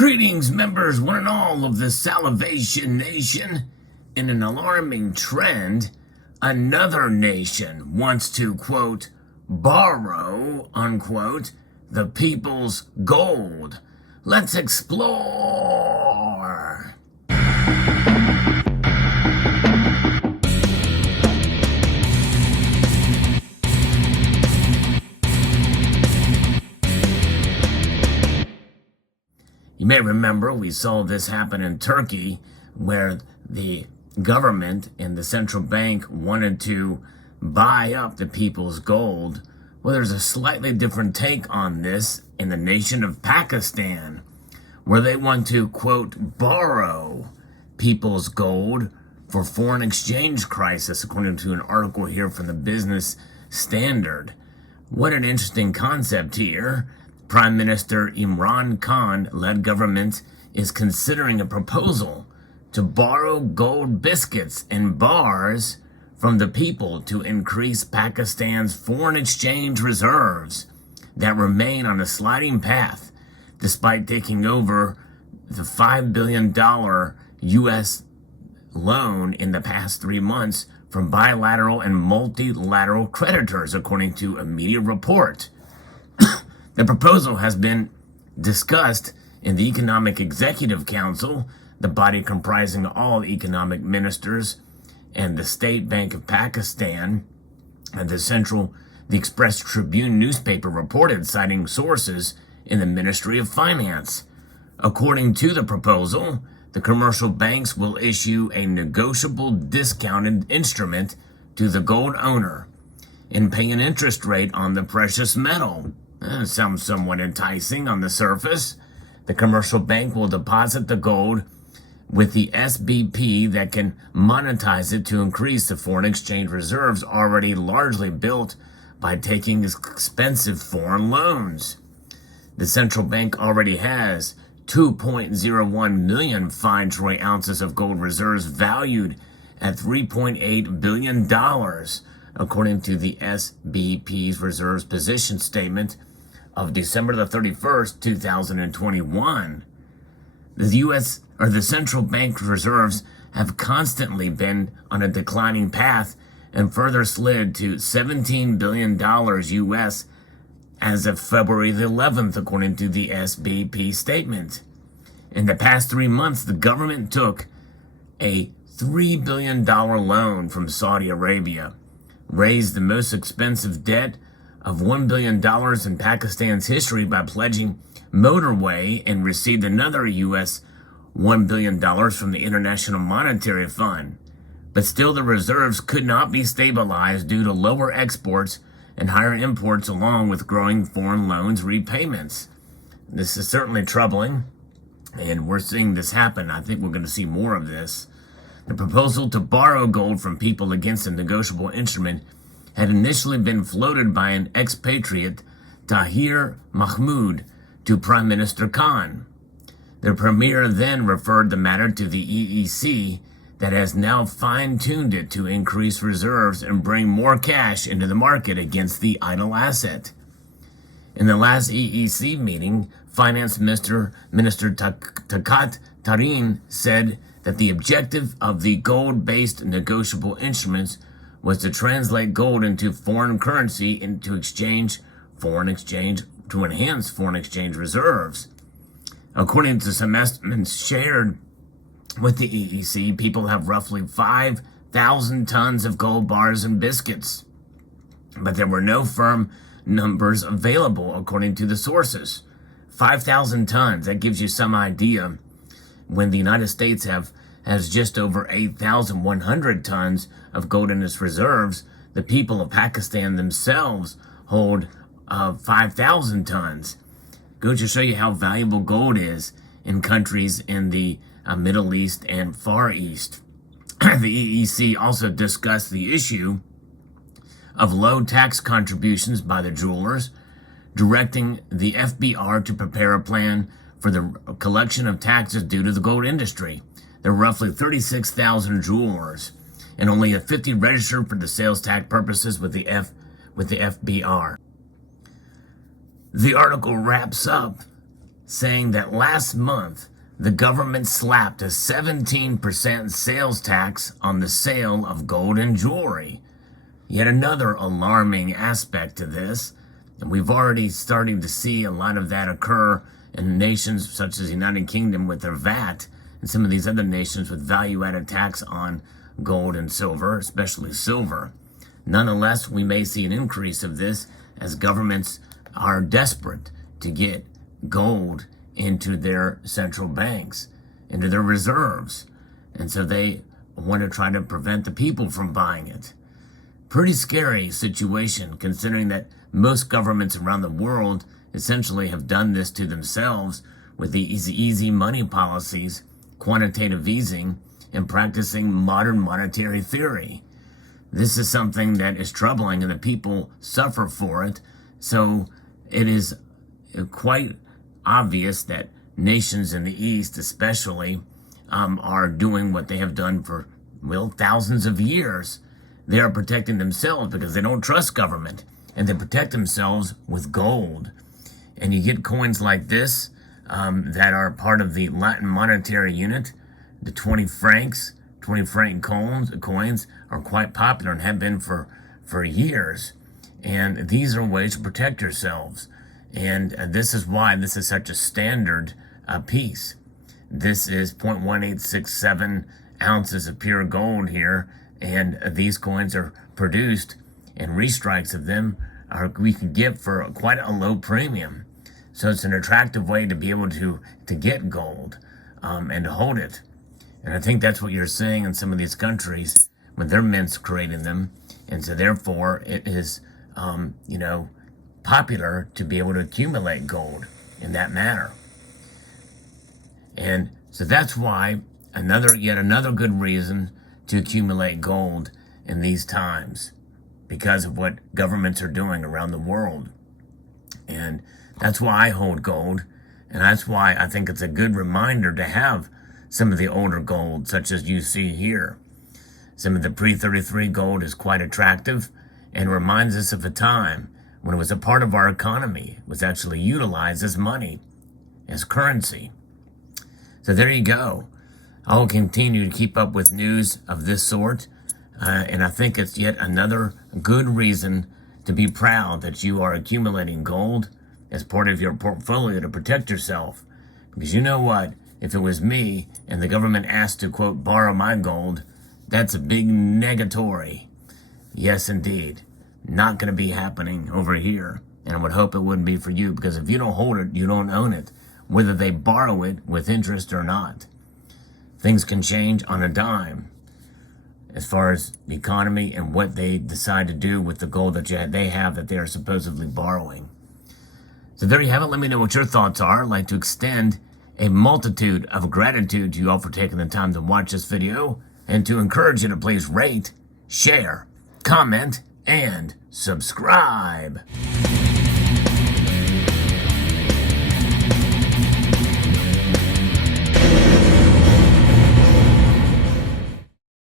Greetings, members, one and all of the Salivation Nation. In an alarming trend, another nation wants to, quote, borrow, unquote, the people's gold. Let's explore. You may remember we saw this happen in Turkey, where the government and the central bank wanted to buy up the people's gold. Well, there's a slightly different take on this in the nation of Pakistan, where they want to, quote, borrow people's gold for foreign exchange crisis, according to an article here from the Business Standard. What an interesting concept here. Prime Minister Imran Khan-led government is considering a proposal to borrow gold biscuits and bars from the people to increase Pakistan's foreign exchange reserves that remain on a sliding path despite taking over the $5 billion U.S. loan in the past 3 months from bilateral and multilateral creditors, according to a media report. The proposal has been discussed in the Economic Executive Council, the body comprising all economic ministers, and the State Bank of Pakistan, and the Express Tribune newspaper reported, citing sources in the Ministry of Finance. According to the proposal, the commercial banks will issue a negotiable discounted instrument to the gold owner and pay an interest rate on the precious metal. Sounds somewhat enticing on the surface. The commercial bank will deposit the gold with the SBP that can monetize it to increase the foreign exchange reserves already largely built by taking expensive foreign loans. The central bank already has 2.01 million fine troy ounces of gold reserves valued at $3.8 billion, according to the SBP's reserves position statement of December the 31st, 2021. The central bank reserves have constantly been on a declining path and further slid to $17 billion US as of February the 11th, according to the SBP statement. In the past 3 months, the government took a $3 billion loan from Saudi Arabia, raised the most expensive debt of $1 billion in Pakistan's history by pledging motorway, and received another US $1 billion from the International Monetary Fund. But still, the reserves could not be stabilized due to lower exports and higher imports, along with growing foreign loans repayments. This is certainly troubling, and we're seeing this happen. I think we're going to see more of this. The proposal to borrow gold from people against a negotiable instrument had initially been floated by an expatriate, Tahir Mahmood, to Prime Minister Khan. The premier then referred the matter to the EEC, that has now fine-tuned it to increase reserves and bring more cash into the market against the idle asset. In the last EEC meeting, Finance Minister Takat Tarin said that the objective of the gold-based negotiable instruments was to translate gold into foreign currency to enhance foreign exchange reserves. According to some estimates shared with the EEC, people have roughly 5,000 tons of gold bars and biscuits, but there were no firm numbers available according to the sources. 5,000 tons, that gives you some idea, when the United States has just over 8,100 tons of gold in its reserves. The people of Pakistan themselves hold 5,000 tons. Go to show you how valuable gold is in countries in the Middle East and Far East. The EEC also discussed the issue of low tax contributions by the jewelers, directing the FBR to prepare a plan for the collection of taxes due to the gold industry. There are roughly 36,000 jewelers, and only 50 registered for the sales tax purposes with the FBR. The article wraps up saying that last month the government slapped a 17% sales tax on the sale of gold and jewelry. Yet another alarming aspect to this, and we've already starting to see a lot of that occur in nations such as the United Kingdom with their VAT, and some of these other nations with value-added tax on gold and silver, especially silver. Nonetheless, we may see an increase of this as governments are desperate to get gold into their central banks, into their reserves. And so they want to try to prevent the people from buying it. Pretty scary situation, considering that most governments around the world essentially have done this to themselves with the easy money policies, quantitative easing, and practicing modern monetary theory. This is something that is troubling, and the people suffer for it. So it is quite obvious that nations in the East especially are doing what they have done for, well, thousands of years. They are protecting themselves because they don't trust government, and they protect themselves with gold. And you get coins like this that are part of the Latin monetary unit. The 20 franc coins are quite popular and have been for years. And these are ways to protect yourselves. And this is why this is such a standard piece. This is 0.1867 ounces of pure gold here. And these coins are produced, and restrikes of them we can get for quite a low premium. So it's an attractive way to be able to get gold and to hold it. And I think that's what you're seeing in some of these countries when their mints creating them. And so therefore it is, popular to be able to accumulate gold in that manner. And so that's why yet another good reason to accumulate gold in these times, because of what governments are doing around the world. And that's why I hold gold, and that's why I think it's a good reminder to have some of the older gold, such as you see here. Some of the pre-33 gold is quite attractive and reminds us of a time when it was a part of our economy, was actually utilized as money, as currency. So there you go. I will continue to keep up with news of this sort, and I think it's yet another good reason to be proud that you are accumulating gold as part of your portfolio to protect yourself. Because you know what? If it was me and the government asked to, quote, borrow my gold, that's a big negatory. Yes, indeed. Not going to be happening over here. And I would hope it wouldn't be for you, because if you don't hold it, you don't own it, whether they borrow it with interest or not. Things can change on a dime as far as the economy and what they decide to do with the gold that they have that they are supposedly borrowing. So there you have it. Let me know what your thoughts are. I'd like to extend a multitude of gratitude to you all for taking the time to watch this video, and to encourage you to please rate, share, comment, and subscribe.